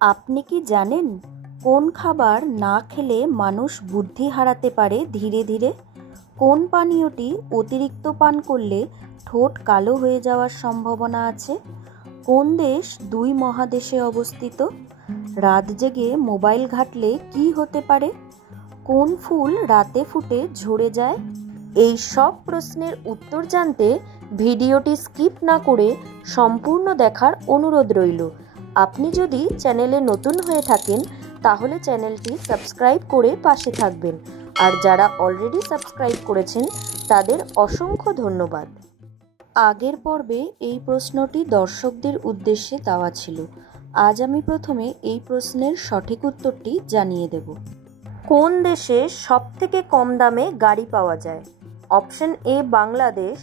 আপনি কি জানেন কোন খাবার না খেলে মানুষ বুদ্ধি হারাতে পারে ধীরে ধীরে? কোন পানীয়টি অতিরিক্ত পান করলে ঠোঁট কালো হয়ে যাওয়ার সম্ভাবনা আছে? কোন দেশ দুই মহাদেশে অবস্থিত? রাত জেগে মোবাইল ঘাঁটলে কি হতে পারে? কোন ফুল রাতে ফুটে ঝরে যায়? এই সব প্রশ্নের উত্তর জানতে ভিডিওটি স্কিপ না করে সম্পূর্ণ দেখার অনুরোধ রইল। আপনি যদি চ্যানেলে নতুন হয়ে থাকেন তাহলে চ্যানেলটি সাবস্ক্রাইব করে পাশে থাকবেন, আর যারা অলরেডি সাবস্ক্রাইব করেছেন তাদের অসংখ্য ধন্যবাদ। আগের পর্বে এই প্রশ্নটি দর্শকদের উদ্দেশ্যে দেওয়া ছিল। আজ আমি প্রথমে এই প্রশ্নের সঠিক উত্তরটি জানিয়ে দেব। কোন দেশে সবথেকে কম দামে গাড়ি পাওয়া যায়? Option A Bangladesh,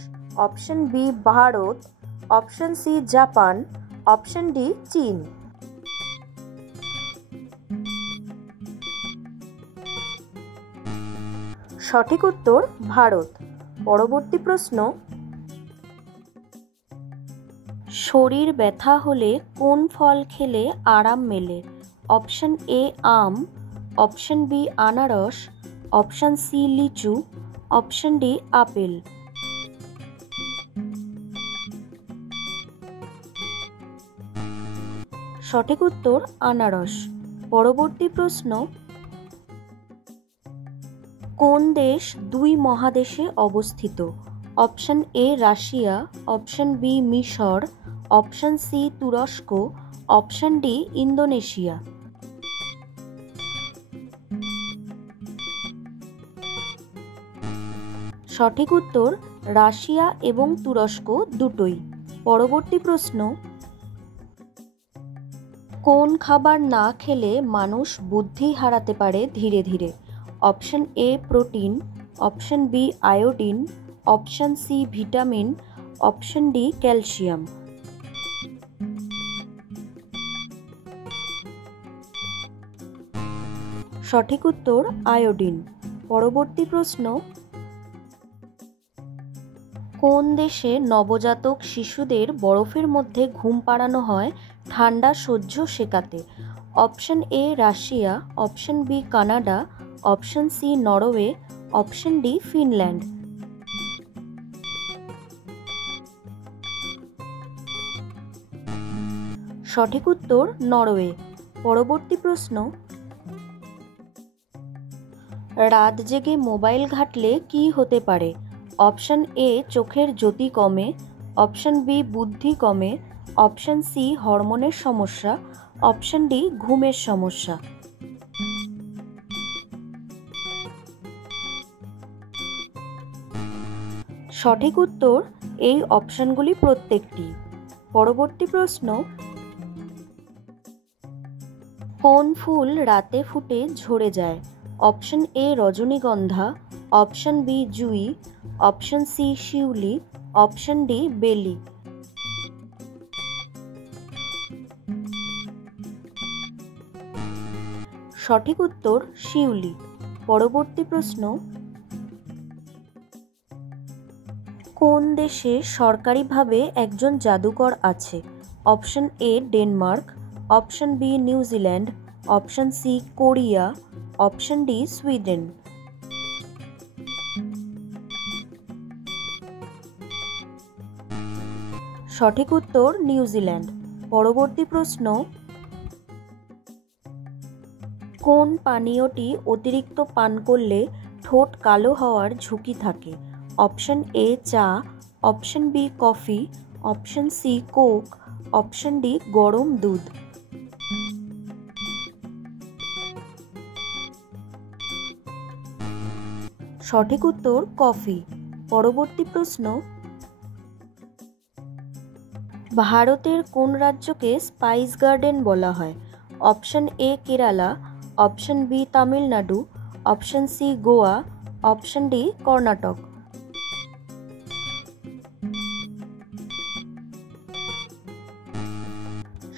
option B Bharat, option C Japan, option D চীন। সঠিক উত্তর ভারত। পরবর্তী প্রশ্ন, শরীর ব্যথা হলে কোন ফল খেলে আরাম মেলে? অপশন এ আম, অপশন বি আনারস, অপশন সি লিচু, অপশন ডি আপেল। সঠিক উত্তর আনারস। পরবর্তী প্রশ্ন, কোন দেশ দুই মহাদেশে অবস্থিত? Option A Russia, option B মিশর, অপশন সি তুরস্ক, অপশন ডি ইন্দোনেশিয়া। সঠিক উত্তর রাশিয়া এবং তুরস্ক দুটোই। পরবর্তী প্রশ্ন, কোন খাবার না খেলে মানুষ বুদ্ধি হারাতে পারে ধীরে ধীরে? Option A protein, option B iodine, option C vitamin, option D calcium. সঠিক উত্তর আয়োডিন। পরবর্তী প্রশ্ন, কোন দেশে নবজাতক শিশুদের বরফের মধ্যে ঘুম পাড়ানো হয় ঠান্ডা সহ্য শেখাতে? Option A Russia, option B Canada, option C Norway, option D Finland. সঠিক উত্তর নরওয়ে। পরবর্তী প্রশ্ন, রাত জেগে মোবাইল ঘাঁটলে কি হতে পারে? অপশন এ চোখের জ্যোতি কমে, অপশন বি বুদ্ধি কমে, অপশন সি হরমোনের সমস্যা, অপশন ডি ঘুমের সমস্যা। সঠিক উত্তর এই অপশনগুলি প্রত্যেকটি। পরবর্তী প্রশ্ন, কোন ফুল রাতে ফুটে ঝরে যায়? অপশন এ রজনীগন্ধা, অপশন বি জুঁই, অপশন সি শিউলি, অপশন ডি বেলি। সঠিক উত্তর শিউলি। পরবর্তী প্রশ্ন, কোন দেশে সরকারিভাবে একজন জাদুকর আছে? Option A Denmark, option B New Zealand, option C Korea, option D Sweden. সঠিক উত্তর নিউজিল্যান্ড। পরবর্তী প্রশ্ন, কোন পানীয়টি অতিরিক্ত পান করলে ঠোঁট কালো হওয়ার ঝুঁকি থাকে? অপশন এ চা, option B coffee, option C coke, option D গরম দুধ। সঠিক উত্তর কফি। পরবর্তী প্রশ্ন, ভারতের কোন রাজ্যকে স্পাইস গার্ডেন বলা হয়? Option A Kerala, option B Tamil Nadu, option C Goa, option D Karnataka.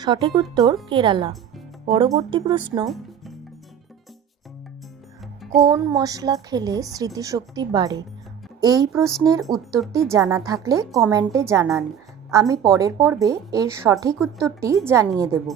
সঠিক উত্তর কেরালা। পরবর্তী প্রশ্ন, কোন মশলা খেলে স্মৃতিশক্তি বাড়ে? এই প্রশ্নের উত্তরটি জানা থাকলে কমেন্টে জানান, আমি পরের পর্বে এর সঠিক উত্তরটি জানিয়ে দেব।